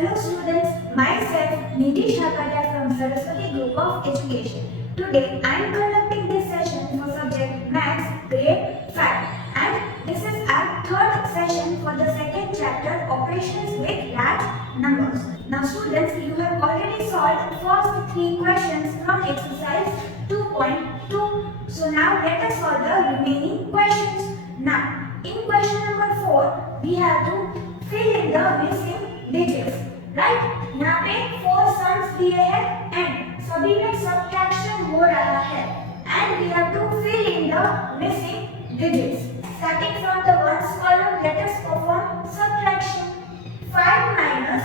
Hello students, myself Nidhi Shakaria from Saraswati Group of Education. Today I am conducting this session for subject Maths Grade 5 and this is our third session for the second chapter Operations with Large Numbers. Now students, you have already solved first 3 questions from exercise 2.2. So now let us solve the remaining questions. Now in question number 4 we have to fill in the missing digits, right. यहाँ पे 4 sums दिए हैं and सभी में subtraction हो रहा है and we have to fill in the missing digits. Starting from the ones column let us perform subtraction. 5 minus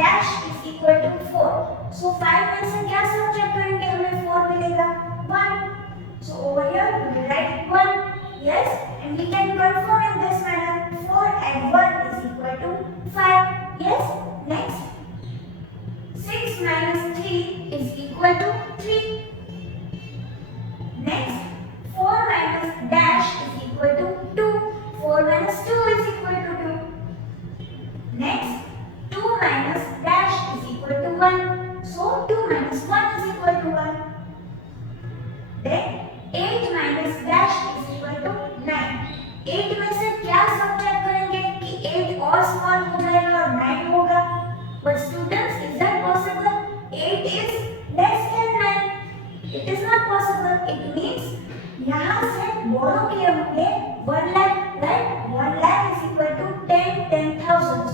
dash is equal to 4। सो 5 में से क्या सब्ट्रैक्ट करेंगे, हमें 4 मिलेगा 1। So over here we will write 1। Yes, and we can perform in this manner. 4 and 1 is equal to 5. Yes, next 6 minus 3 is equal to 3. Next 4 minus dash is equal to 2. 4 minus 2 is equal to 2. Next 2 minus dash is equal to 1. So 2 minus 1 is equal to 1. Then 8 minus dash is equal to 9. 8 में से क्या subtract करेंगे कि 8 और small हो जाएगा और 9 होगा। But students, is that possible? 8 is less than 9. It is not possible. It means यहाँ से बोरो किए होंगे 1 lakh, right? 1 lakh is equal to 10,000.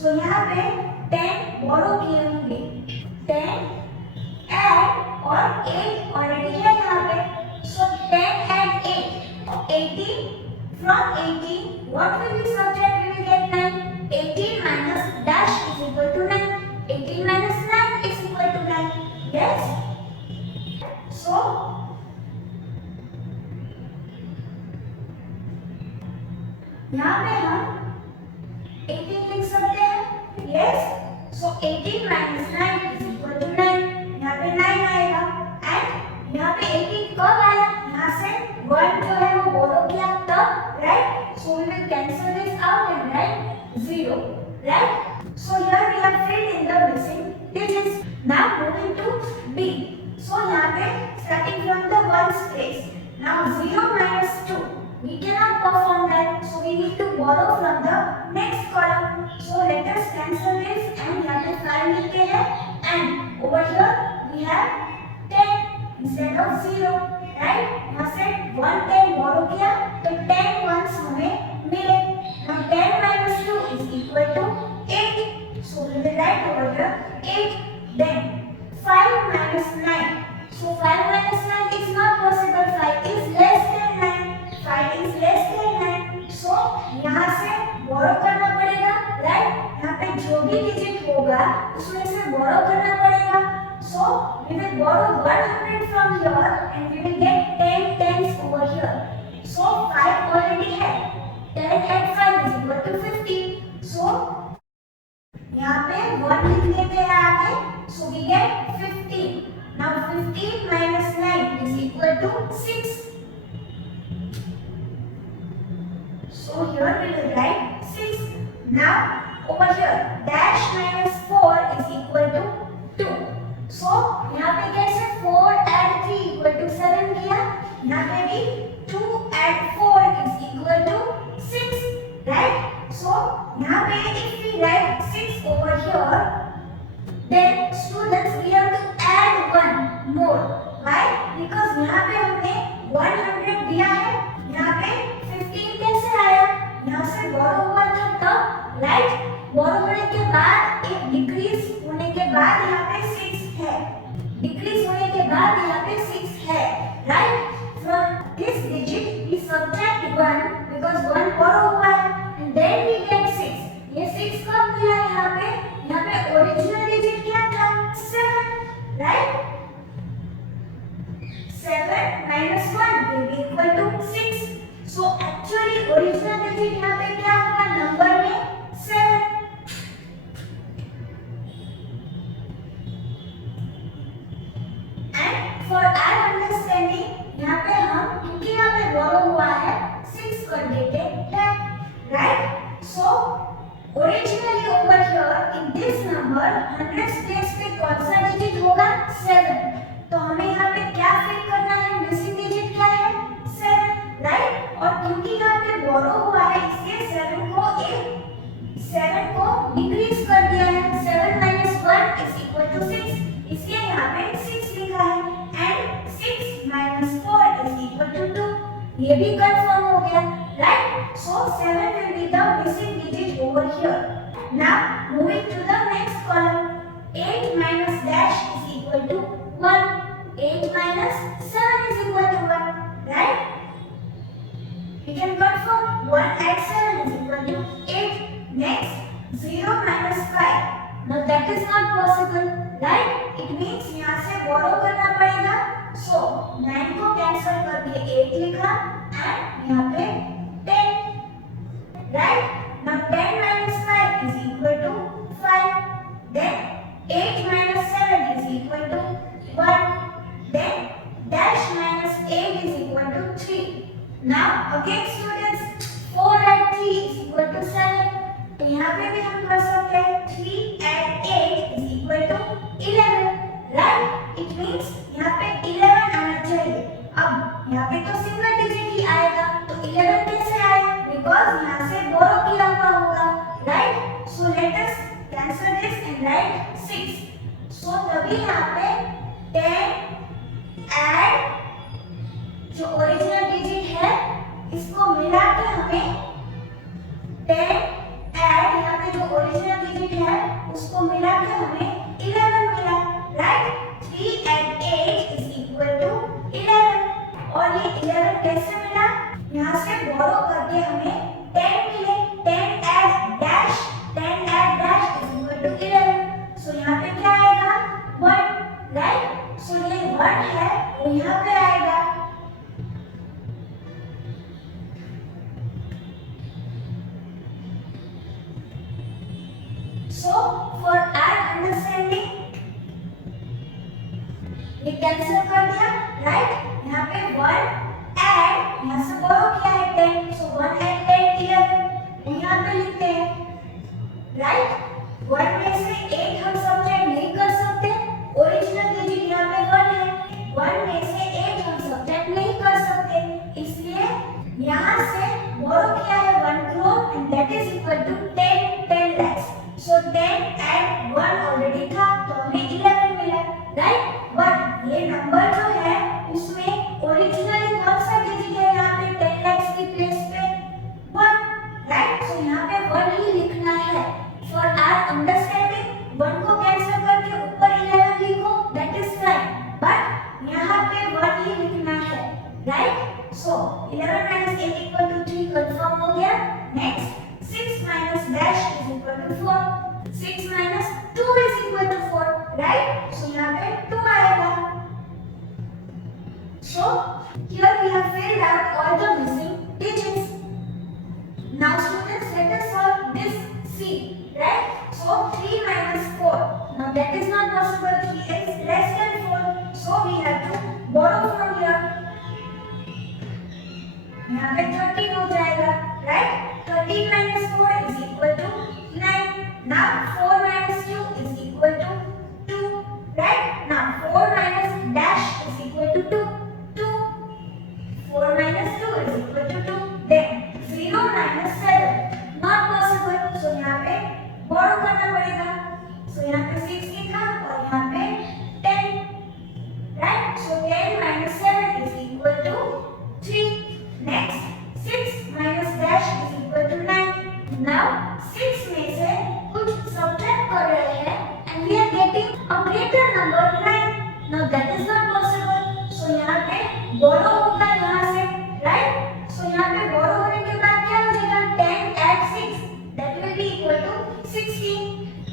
So यहाँ पे 10 बोरो किए होंगे, 10 add और 8 already है यहाँ पे. So 10 and 8, 18. From 18, what will we subtract? We will get 9. 18 minus dash is equal to 9. 18 minus 9 is equal to 9. Yes? So, यहाँ पे हम 18 लिख सकते हैं. Yes? So 18 minus 9 is equal to 9. यहाँ पे 9 आएगा. And यहाँ पे 18 कब आया? यहाँ से 1 जो है वो बोलो किया तब, right? So we will cancel this out and write 0, right? So here we have filled in the missing digits. Now moving to B. So यहाँ पे starting from the ones place. Now 0 minus 2. We cannot perform that. So we need to borrow from the next column. So let us cancel this and यहाँ पे 5 लिखते हैं and over here we have 10 instead of 0. Right, यहाँ से 1 10 बोरो किया तो 10 once हमें मिले। Now 10 minus 2 is equal to 8. So we will write over here 8. Then 5 minus 9. So 5 minus 9 is not possible. 5 is less than 9. 5 is less than 9. So यहाँ से बोरो करना पड़ेगा, राइट? यहाँ पे जो भी डिजिट होगा उसमें से बोरो करना पड़ेगा. So we will borrow 100 from here and we will get 10 tens over here. So 5 already है. 10 and 5 is equal to 50. So यहाँ पे 1 लिख लेते हैं आगे. So we get 15. Now 15 minus 9 is equal to 6. So here we will write 6. Now over here dash minus 4 is equal to 2. So यहाँ पे कैसे 4 add 3 equal to 7 किया, यहाँ पे भी 2 add 4 is equal to 6, right? So यहाँ पे if we write 6 over here, then students we have to add 1 more. Why? Because यहाँ पे हमने 100 दिया है, यहाँ पे 15 कैसे आया? यहाँ से borrow हुआ था तब, right? borrow होने के बाद एक decrease होने के बाद यहाँ पे 6 है, डिक्रीज होने के बाद यहाँ पे 6 है, right? From this digit we subtract 1 because 1 borrow हुआ है एंड देन वी गेट 6. ये 6 कब मिला यहाँ पे? यहाँ पे ओरिजिनल डिजिट क्या था? 7, right? 7 minus 1 will be equal to 6. So actually original digit यहाँ पे क्या होगा? नंबर में 7. For our understanding, यहाँ पे हम क्योंकि यहाँ पे बोरो हुआ है 6 कर देते हैं, right? So originally over here in this number पर 100 प्लेस पे कौन सा डिजिट होगा 7। तो हमें यहाँ पे क्या फिल करना है, मिसिंग डिजिट क्या है 7, राइट। और क्योंकि यहाँ पे बोरो हुआ है इसलिए 7 को डिक्रीज कर दिया है। 7 minus 1 is equal to 6, इसलिए यहाँ पे 6 लिखा है। And 6 minus 4 is equal to 2, ये भी कंफर्म हो गया, right. So 7 will be the missing digit over here. Now moving to the next column, 8 minus dash is equal to 1. 8 minus 7 is equal to 1, right? We can confirm 1 and 7 is equal to 8. Next, 0 minus 5. Now that is not possible, right? It means यहाँ से borrow करना पड़ेगा. So 9 को cancel करके 8 लिखा and यहाँ पे 10, right? Now 10 minus 5 is equal to 5. Then 8 minus 7 is equal to 1. Then dash minus 8 is equal to 3. Now again students, 4 and 3 is equal to 7. तो यहाँ पे भी हम कर सकते हैं 3 and 8 is equal to 11, right? It means यहाँ पे 11 आना चाहिए। अब यहाँ पे तो सिंगल डिजिट ही आएगा, तो 11 कैसे आया? Because यहाँ से बोरो किया हुआ होगा, right? So let us cancel this and write 6. So तभी यहाँ पे 10 and जो ओरिजिनल डिजिट है इसको मिला के हमें 10 एंड यहाँ पे जो ओरिजिनल डिजिट है उसको मिला के हमें 11 मिला, right. 3 and 8 is equal to 11। और ये 11 कैसे मिला? यहाँ से बोरो करके हमें 10 मिले। 10 add dash is equal to 11। सो यहाँ पे क्या आएगा 1, राइट। सो ये 1 है वो यहाँ पे आएगा। So for our understanding, ये कैंसिल कर दिया, राइट। यहाँ पे 1 एंड यहाँ से बोरो किया है 10, सो 1 and 10 11 यहाँ पे लिखते हैं, राइट। 1 में से 8 हम सब्ट्रैक्ट नहीं कर सकते, ओरिजिनल डिजिट यहाँ पे 1 है। 1 में से 8 हम सब्ट्रैक्ट नहीं कर सकते, इसलिए यहाँ से बोरो किया है 1 crore and that is equal to 10 lakhs। So 10 and 1 already था तो हमें 11 मिला, राइट। बट ये नंबर जो है उसमें ओरिजिनली कौन सा डिजिट है यहाँ पे 10 lakhs की प्लेस पे 1, राइट। सो यहाँ पे 1 ही लिखना है। फॉर आवर अंडरस्टैंडिंग 1 को कैंसिल करके ऊपर 11 लिखो, दैट इज फाइन, बट यहाँ पे 1 ही लिखना है, right. So 11 minus 8 equal to 3 confirm हो गया। Next 6 minus dash is equal to 4. 6 minus 2 is equal to 4, right? So यहाँ पे 2 आएगा। So here we have filled out all the missing digits. Now students, let us solve this C, right? So 3 minus 4. Now that is not possible. 3 is less than 4. So we have to borrow from here. यहाँ पे 13 हो जाएगा, right? 13 minus 4 is equal to 9. Now 4 minus 2 is equal to 2, right? Now 4 minus dash is equal to 2. 4 minus 2 is equal to 2. Then 0 minus 7, not possible. So यहाँ पे borrow करना पड़ेगा। So यहाँ पे 6 लिखा और यहाँ पे 10, right? So 10 minus 7 is equal to 3. Next 6 minus dash is equal to 9. Now 6 में से कुछ subtract कर रहे हैं and we are getting a greater number 9. Now that is not possible. So यहाँ पे borrow होगा यहाँ से, right? So यहाँ पे borrow होने के बाद क्या हो जाएगा 10 add 6 that will be equal to 16.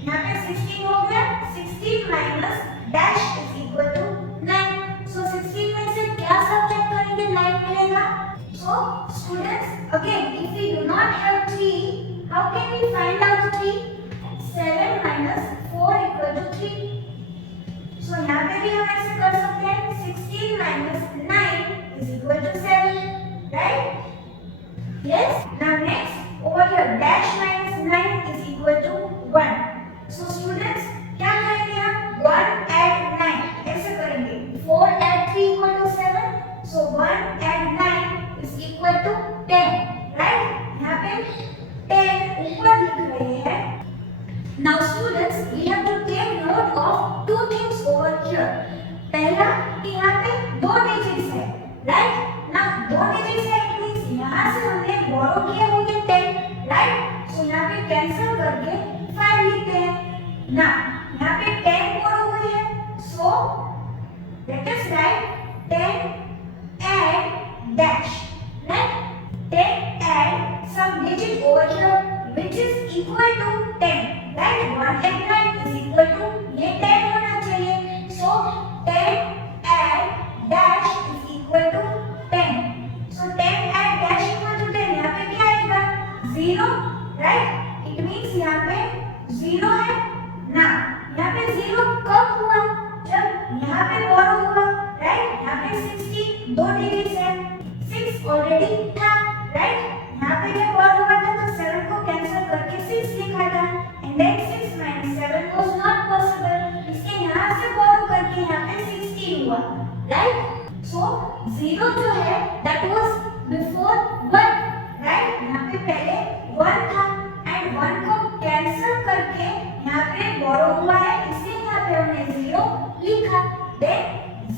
यहाँ पे 16 हो गया। 16 minus dash is equal to 9. So 16 में से क्या subtract करेंगे 9 मिलेगा। So students, again if we do not have 3, how can we find out 3? 7 minus 4 equal to 3. So यहाँ पे भी हम ऐसे कर सकते हैं 16 minus 9 is equal to 7, right? Yes. Now next over here dash minus 9 is equal to 1. So students, Now students, we have to take note of two things over here. पहला कि यहाँ पे दो डिजिट्स है, राइट? ना दो digits है, it means यहाँ से हमने बोरो किए होंगे 10, राइट? सो यहाँ पे कैंसिल करके 5 लिखते हैं ना। यहाँ पे 10 बोरो हुई है, सो let us right 10 and dash, right? 10 and some digit over here which is equal to 10, right? 1 and 9 is equal to ये 10 होना चाहिए, so 10 and dash is equal to 10. So 10 and dash equal to 10, यहाँ पे क्या आएगा? 0, right? It means यहाँ पे 0 है ना। यहाँ पे 0 कब हुआ? जब यहाँ पे बोरो हुआ, right? यहाँ पे 60 दो डिजिट्स है, 6 ऑलरेडी था, right? यहाँ पे जब बोरो हुआ था तो 7 को कैंसिल करके 6 लिखा था, and then 6 minus 7 was not possible. इसके यहाँ से बोरो करके यहाँ पे 60 हुआ, right? So 0 जो है that was before 1, right? यहाँ पे पहले 1 था and 1 को कैंसिल करके यहाँ पे बोरो हुआ है, इसलिए यहाँ पे हमने 0 लिखा। Then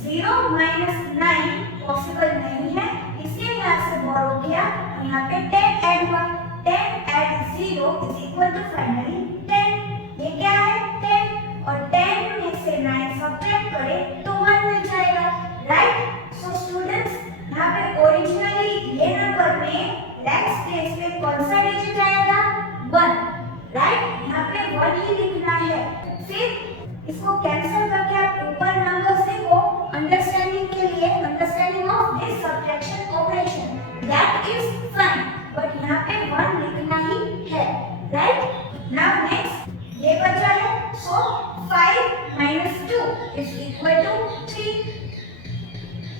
0 minus 9 पॉसिबल नहीं है, इसलिए यहाँ से बोरो किया और यहाँ पे 10 ऐड हुआ। 10 add 0 is equal to finally 10. ये क्या है? 10 और 10 में से 9 सब्ट्रैक्ट करें तो 1 मिल जाएगा, राइट? सो स्टूडेंट्स, यहाँ पे ओरिजिनली ये नंबर में नेक्स्ट स्टेज पे कौन सा डिजिट आएगा? 1, राइट? यहाँ पे 1 ही लिखना है। फिर इसको कैंसिल करके आप ऊपर नंबर्स लिखो अंडरस्टैंडिंग के लिए, understanding of this subtraction operation, that is fine, but यहाँ पे 1 लिखना ही है, राइट? नाउ नेक्स्ट ये बचा है, सो 5 minus 2 is equal to 3.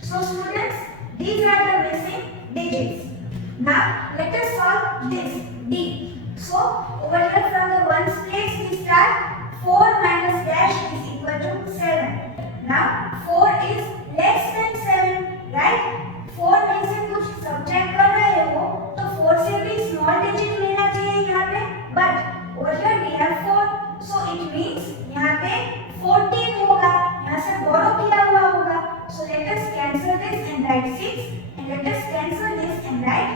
So students, these are the missing digits. Now let us solve this D. So over here from the ones place we start. 4 minus dash is equal to 7. Now 4 is less than 7, right? 4 में से कुछ subtract कर रहे हो तो 4 से भी small digit लेना चाहिए यहाँ पे, but over here we have 4, so it means यहाँ पे 14 होगा, यहाँ से बोरो किया हुआ होगा। So let us cancel this and write 6, and let us cancel this and write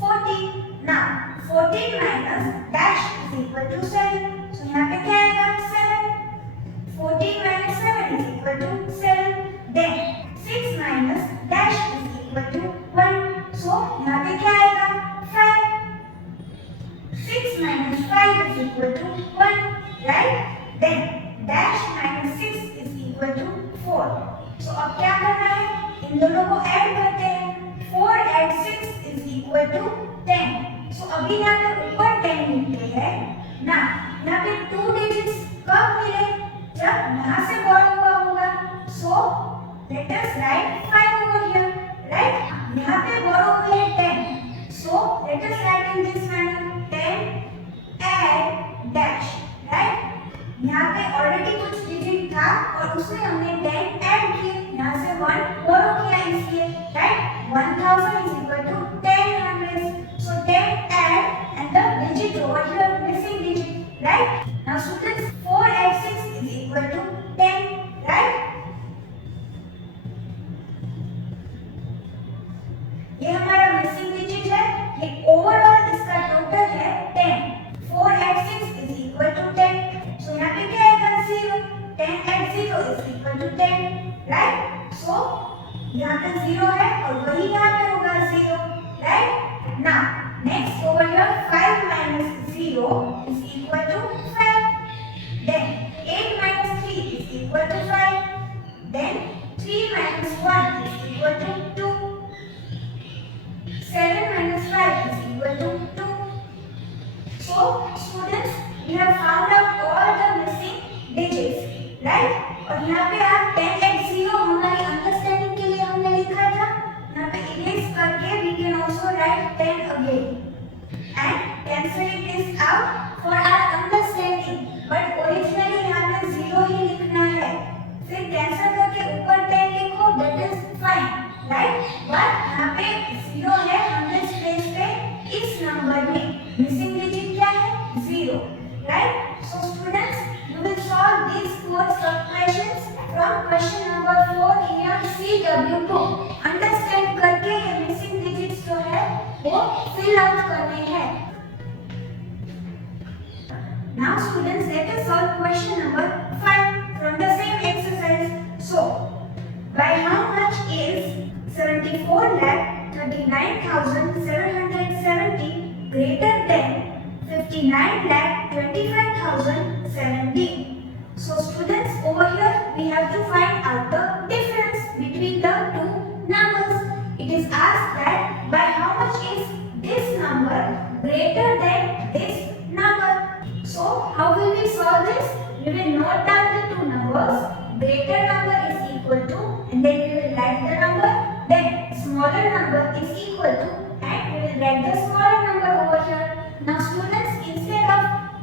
14. Now 14 minus dash is equal to 7. So यहाँ पे क्या आएगा? 7. 14 minus 7 is equal to 7. Then 6 minus dash is equal to 1. So यहाँ पे क्या आएगा? 5. 6 minus 5 is equal to 1, right? Then dash minus 6 is equal to 4. So अब क्या करना है? इन दोनों को ऐड करते हैं। 4 add 6 is equal to 10. So अभी यहाँ पे ऊपर 10 लिखते हैं ना। यहाँ पे 2 digits कब मिले? जब यहाँ से बोरो हुआ होगा। So let us write 5 over here, right? यहाँ पे बोरो हुई है 10. So let us write in this manner 10 add dash, right? यहाँ पे ऑलरेडी कुछ डिजिट था और उसमें हमने 10 ऐड किए, यहाँ से 1 बोरो किया इसलिए, right? 1000 is equal to 10 hundreds. So 10 add and the digit over here missing digit, right? Now students, 4 add 6 is equal to 10, right? ये हमारा मिसिंग डिजिट है, ये ओवरऑल इसका टोटल है 10. 4 add 6 is equal to 10. So यहाँ पे क्या आएगा? 0. 10 add 0 is equal to 10, right? So यहाँ पे 0 है और वही यहाँ पे होगा 0, right? Now next over here 5 minus 0 is equal to 5. Then 8 minus 3 is equal to 5. Then 3 minus 1 is equal to 2. 7 minus 5 is equal to 2. So students, we have found out all the missing digits, right? और यहाँ पे आप 10 add 0 हमारी understanding के लिए हमने लिखा था, यहाँ पे इरेज करके we can also write 10 again and cancelling this out for our understanding. But originally यहाँ पे 0 ही लिखना है, फिर कैंसिल करके ऊपर 10 लिखो, that is fine, right? But यहाँ पे 0 है, हमने स्पेस पे इस नंबर में मिसिंग डिजिट क्या है? 0, right? So question number 4 here CW को अंडरस्टैंड करके ये मिसिंग डिजिट्स जो है वो फिल आउट करने हैं. Now students, let us solve question number 5 from the same exercise. So, by how much is 74,39,770 greater than 59,25,070? So students, over here we have to find out the difference between the two numbers. It is asked that by how much is this number greater than this number? So how will we solve this? We will note down the two numbers. Greater number is equal to, and then we will write the number. Then smaller number is equal to, and we will write the smaller number over here. Now students, instead of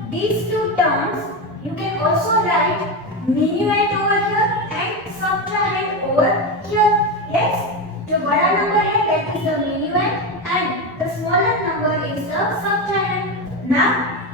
these two terms, you can also write minuend over here and subtrahend over here. Yes, जो बड़ा number है that is the minuend and the smaller number is the subtrahend. Now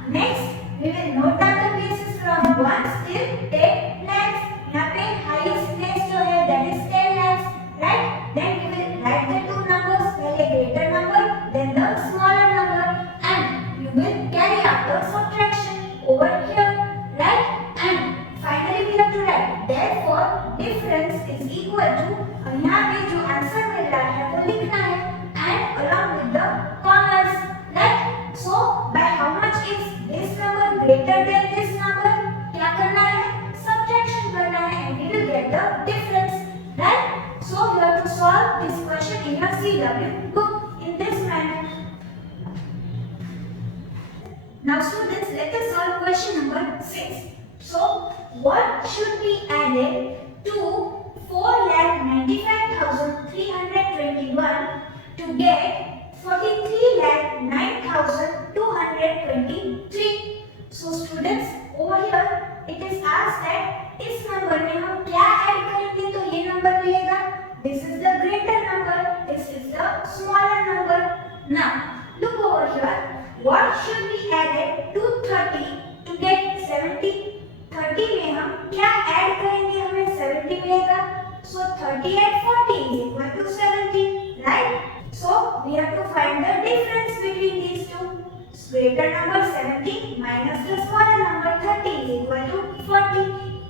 next we will note down the places from 1 till 10 lakhs. यहाँ पे highest place जो है that is 10 lakhs, right? Then we will write the two numbers, पहले greater number then the smaller number, and you will carry out the subtraction over here, right? And finally we have to write therefore difference is equal to, यहाँ पे जो answer मिल रहा है वो लिखना है and along with the commas, right? So by how much is this number greater than this number? क्या करना है? Subtraction करना है and we will get the difference, right? So you have to solve this question in your CW book in this manner. Now students, let us solve question number 6. So what should be added to 4,95,321 to get 43,09,223? So students, over here it is asked that इस number में हम क्या add करेंगे तो ये number मिलेगा. This is the greater number, this is the smaller number. Now look over here, what should be added to 30 to get 70? 30 में हम क्या ऐड करेंगे हमें 70 मिलेगा. So 30 and 40 is equal to 70, right? So we have to find the difference between these two. Greater number 70 minus the smaller number 30 is equal to 40,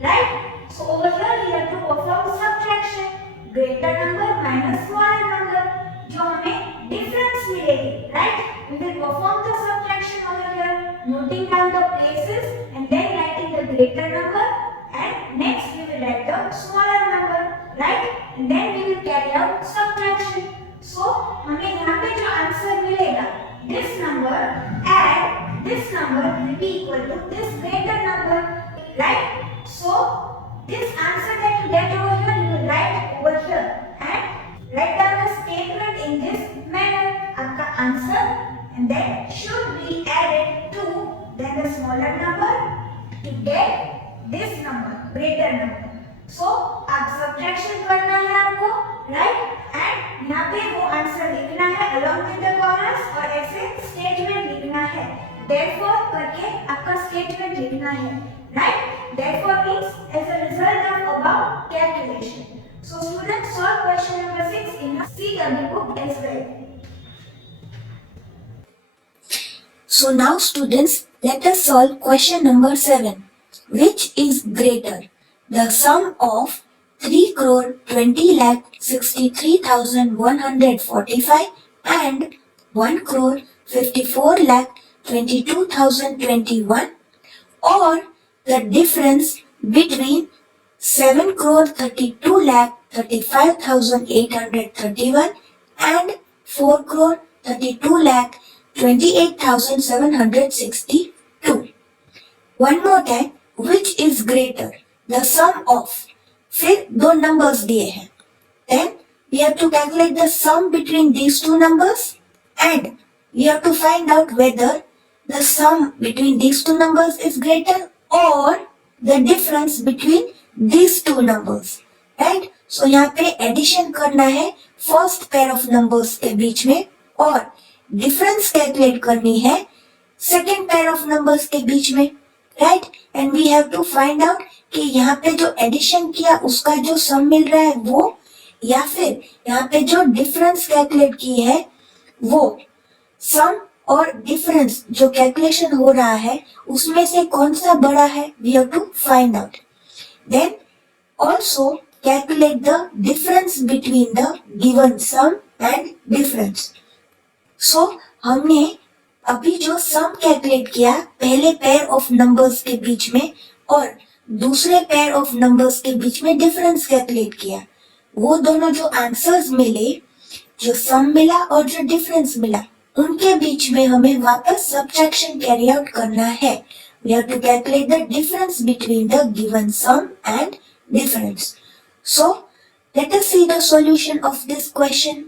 right? So over here we have to perform subtraction. Greater number minus smaller number, जो हमें difference मिलेगी, right? We will perform the subtraction over here, noting down the places and then writing the greater number, and next we will write the smaller number, right? And then we will carry out subtraction. So हमें यहाँ पे जो answer मिलेगा, this number and this number will be equal to this greater number, right? So this answer that you get over here, you will write over here and write down the statement in this manner. आपका answer and then should be added to then the smaller number to get this number, greater number. So आप subtraction करना है आपको, right? And यहाँ पे वो answer लिखना है along with the commas और ऐसे statement लिखना है. Therefore करके आपका statement लिखना है, right? Therefore means as a result of above calculation. So students, solve question number 6 in your CW book as well. So now students, let us solve question number 7. Which is greater? The sum of 3,20,63,145 and 1,54,22,021, or the difference between 7,32,35,831 and 4,32,28,762. One more time, which is greater? The sum of, फिर दो numbers दिए हैं. Then we have to calculate the sum between these two numbers and we have to find out whether the sum between these two numbers is greater or the difference between these two numbers, right? So यहाँ पे addition करना है first pair of numbers के बीच में और difference calculate करनी है second pair of numbers के बीच में, right? And we have to find out कि यहाँ पे जो एडिशन किया उसका जो सम मिल रहा है वो, या फिर यहाँ पे जो डिफरेंस कैलकुलेट की है वो। सम और डिफरेंस जो कैलकुलेशन हो रहा है उसमें से कौन सा बड़ा है, we have to find out. Then also calculate the difference between the given sum and difference. So हमने अभी जो सम कैलकुलेट किया पहले पेयर ऑफ नंबर्स के बीच में और दूसरे पेयर ऑफ नंबर्स के बीच में डिफरेंस कैलकुलेट किया, वो दोनों जो आंसर्स मिले, जो सम मिला और जो डिफरेंस मिला, उनके बीच में हमें वापस सब्ट्रैक्शन कैरी आउट करना है। We have to calculate the difference between the given sum and difference. So let us see the solution of this question.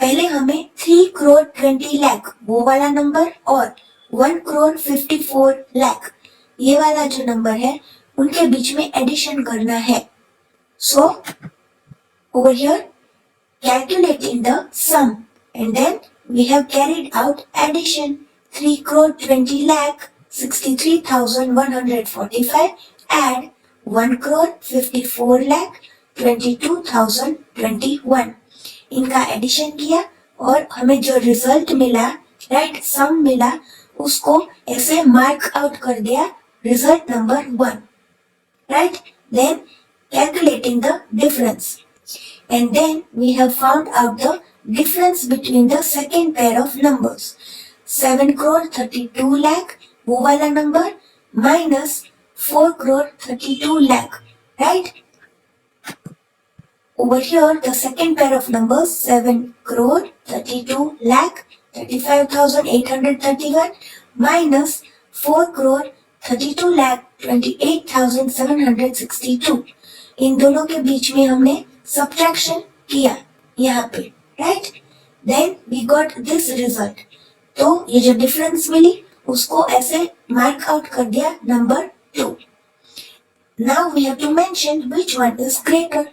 पहले हमें 3 करोड़ 20 लाख वो वाला नंबर और 1 करोड़ 54 लाख ये वाला जो नंबर है उनके बीच में एडिशन करना है। सो over here calculating the sum and then we have carried out addition. 3 crore 20 lakh 63,145 add 1 crore 54 lakh 22,021, इनका एडिशन किया और हमें जो रिजल्ट मिला, राइट, सम मिला, उसको ऐसे मार्क आउट कर दिया result number 1, right. Then calculating the difference and then we have found out the difference between the second pair of numbers. 7 crore 32 lakh वो वाला number minus 4 crore 32 lakh, right? Over here the second pair of numbers 7 crore 32 lakh 35,831 minus 4 crore 32 lakh 28,762, इन दोनों के बीच में हमने subtraction किया यहाँ पे, right. Then we got this result. तो ये जो डिफरेंस मिली उसको ऐसे मार्क आउट कर दिया number 2। Now we have to mention which one is greater.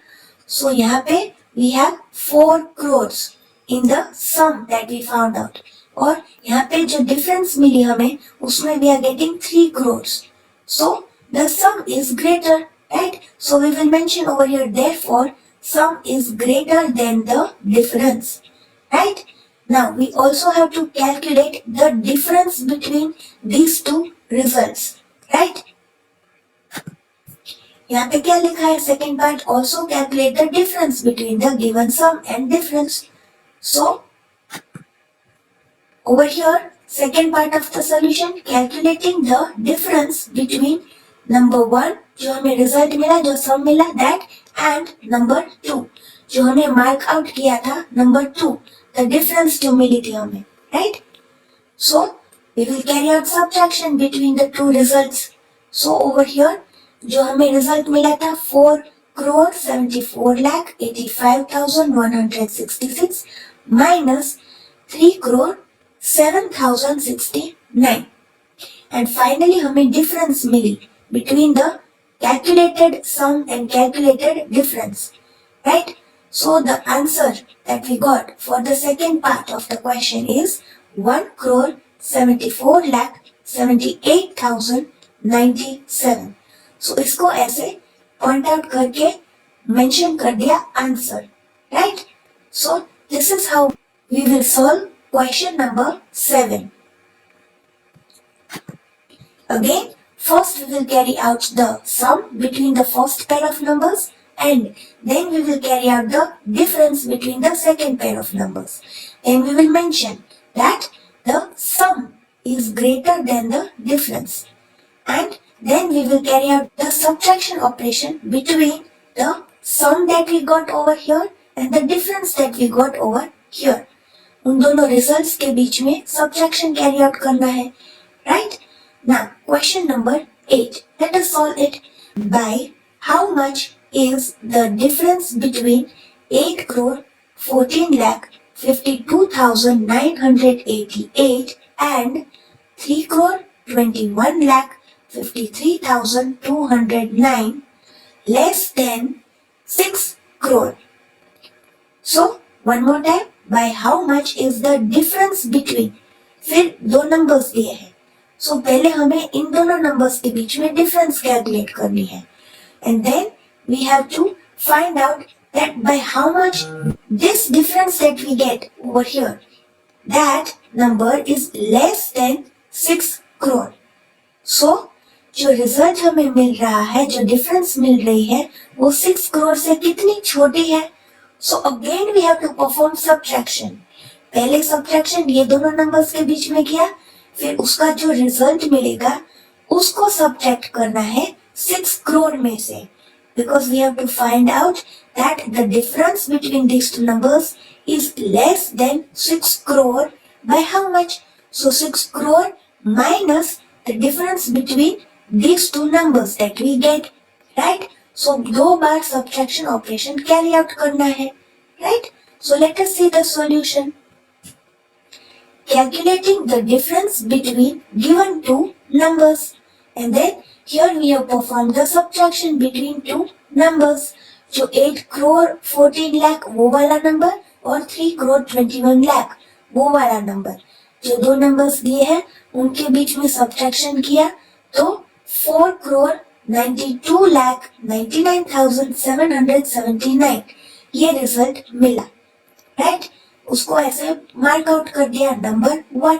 So यहाँ पे we have 4 crores in the sum that we found out, और यहाँ पे जो डिफरेंस मिली हमें उसमें we are getting 3 crores। So the sum is greater, right. So we will mention over here therefore sum is greater than the difference, right? Now we also have to calculate the difference between these two results, right? यहाँ पे क्या लिखा है second part, also calculate the difference between the given sum and difference. So over here second part of the solution, calculating the difference between number 1 जो हमें result मिला, जो सम मिला, दैट, एंड नंबर 2 जो हमें मार्क आउट किया था, number 2, the difference जो मिली थी हमें, right. So we will carry out subtraction between the two results. So over here जो हमें रिजल्ट मिला था 4 crore 74 lakh 85,166 minus 3 crore 7,069, and finally हमें डिफरेंस मिली between the calculated sum and calculated difference, right? So the answer that we got for the second part of the question is 1 crore 74 lakh 78,097. So इसको ऐसे point out करके mention कर दिया answer, right? So this is how we will solve question number 7. Again, first we will carry out the sum between the first pair of numbers and then we will carry out the difference between the second pair of numbers. Then we will mention that the sum is greater than the difference, and then we will carry out the subtraction operation between the sum that we got over here and the difference that we got over here. उन दोनों results के बीच में subtraction carry out करना है, right? Now, question number 8. Let us solve it. By how much is the difference between 8 crore 14 lakh 52,988 and 3 crore 21 lakh 53,209 less than 6 crore? So, one more time. By how much is the difference between? फिर दो numbers दिए हैं, सो पहले हमें इन दोनों numbers के बीच में difference calculate करनी है। and then we have to find out that by how much this difference that we get over here, that number is less than 6 crore. So जो रिजल्ट हमें मिल रहा है, जो डिफरेंस मिल रही है, वो 6 करोड़ से कितनी छोटी है. So again we have to perform subtraction. पहले सब्ट्रैक्शन ये दोनों नंबर्स के बीच में किया, फिर उसका जो रिजल्ट मिलेगा उसको सब्ट्रैक्ट करना है 6 करोड़ में से, because we have to find out that the difference between these two numbers is less than 6 crore by how much? So 6 crore minus the difference between these two numbers that we get, right? So दो बार subtraction operation carry out करना है, right? So let us see the solution. Calculating the difference between given two numbers, and then here we have performed the subtraction between two numbers. जो 8 crore 14 lakh वो वाला number और 3 crore 21 lakh वो वाला number, जो दो numbers दिए हैं उनके बीच में सब्ट्रैक्शन किया तो 4 crore 92 lakh 99,779 ये रिजल्ट मिला, राइट? उसको ऐसे मार्क आउट कर दिया number 1,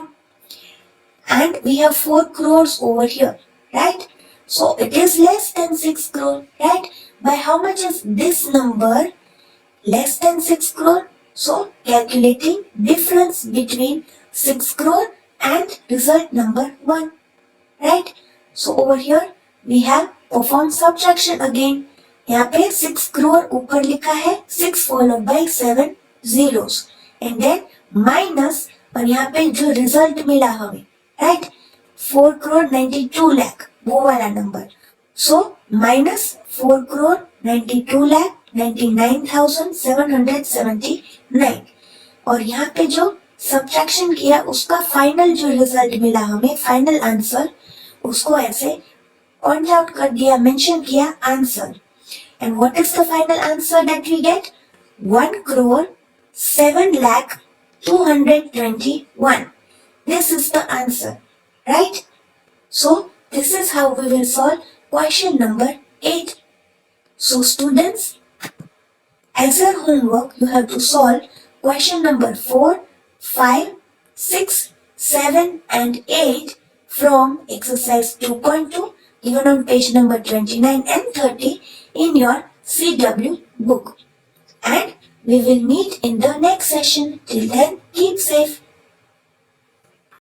and we have 4 crores over here, right? So it is less than 6 crore, right? By how much is this number less than 6 crore? So calculating difference between 6 crore and result number 1, right? So over here we have performed subtraction again. यहाँ पे 6 crore ऊपर लिखा है, 6 followed by 7 zeros, and then minus, और यहाँ पे जो result मिला हमें, right? 4 crore 92 lakh वो वाला number, so minus 4 crore 92 lakh 99,779, और यहाँ पे जो सब्ट्रैक्शन किया उसका फाइनल जो रिजल्ट मिला हमें, फाइनल आंसर, उसको ऐसे पॉइंट आउट कर दिया, मेंशन किया answer. And what is the final answer that we get? 1 crore 7 lakh 221. This is the answer, right? So this is how we will solve question number 8. So students, as your homework you have to solve question number 4, 5, 6, 7 and 8 from exercise 2.2 given on page number 29 and 30 in your CW book. And we will meet in the next session. Till then, keep safe.